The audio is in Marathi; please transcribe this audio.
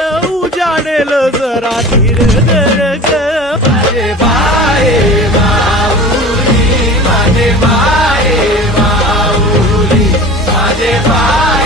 उजाडेल उजाडेल जरा धीर धडक. माझे बाय माऊली माझे बाय माऊली माझे बाय